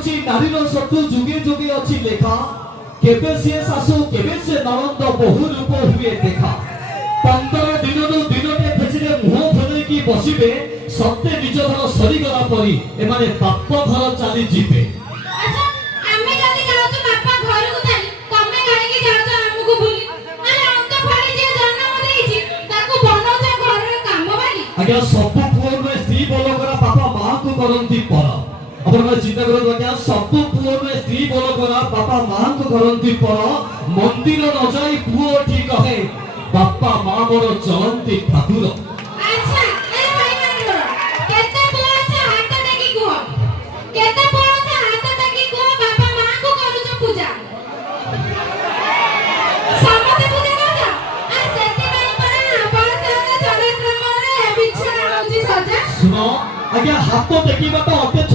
হচ্ছে নারীর সত্য যুগে যুগে অছি লেখা কেবে সে শাশু কেবে সে নরন্দ বহু রূপ হুয়ে দেখা 15 দিনରୁ ଦିନଟେ ପଛରେ ମୁହଁ ଫୁଲେଇକି ବସିବେ ସତ୍ୟ ନିଜ ଘର ସରିଗଲା ପରି ଏମାନେ ବାପ ଘର ଚାଲି ଯିବେ। ଆଚ୍ଛା ଆମେ ଯଦି ଯାଉଛୁ ବାପା ଘରକୁ ଚାଲି ତମେ କାହିଁକି ଯାଉଛ ଆମକୁ ଭୁଲି? ଆରେ ଅନ୍ତ ଫଳି ଯିଏ ଜନ୍ମ ଦେଇଛି ତାକୁ ବନଉଛ ଘରର କାମ ବାଲି। ଆଜ୍ଞା ସବୁ ପୁଅ ନୁହେଁ ସ୍ତ୍ରୀ ବୋଲକରା ବାପା ମାଙ୍କୁ କରନ୍ତି ପର। ଆପଣମାନେ ଚିନ୍ତା କରନ୍ତୁ ଆଜ୍ଞା ସବୁ ପୁଅ ନୁହେଁ ସ୍ତ୍ରୀ ବୋଲକରା ବାପା ମାଙ୍କୁ କରନ୍ତି ପର। ମନ୍ଦିର ନ ଯାଇ ପୁଅ ଏଠି କହେ ବାପା ମା ମୋର ଚଳନ୍ତି ଠାକୁର। ଆଚ୍ଛା ଏ ଭାଇ ମାନଙ୍କର କେତେ ପୁଅ ଅଛି ହାତ ଟେକି କୁହ, କେତେ ପୁଅ ଅଛି ହାତ ଟେକି କୁହ ବାପା ମାଙ୍କୁ କରୁଛ ପୂଜା? ସମସ୍ତେ ପୂଜା କରୁଛ? ଆରେ ସେଥିପାଇଁ ପରା ଆପଣଙ୍କ ଚନ୍ଦ୍ରଶ୍ରମରେ ବିଛଣା ହେଉଛି ସଜା। ଶୁଣ ଆଜ୍ଞା ହାତ ଟେକିବା ତ ଅତ୍ୟନ୍ତ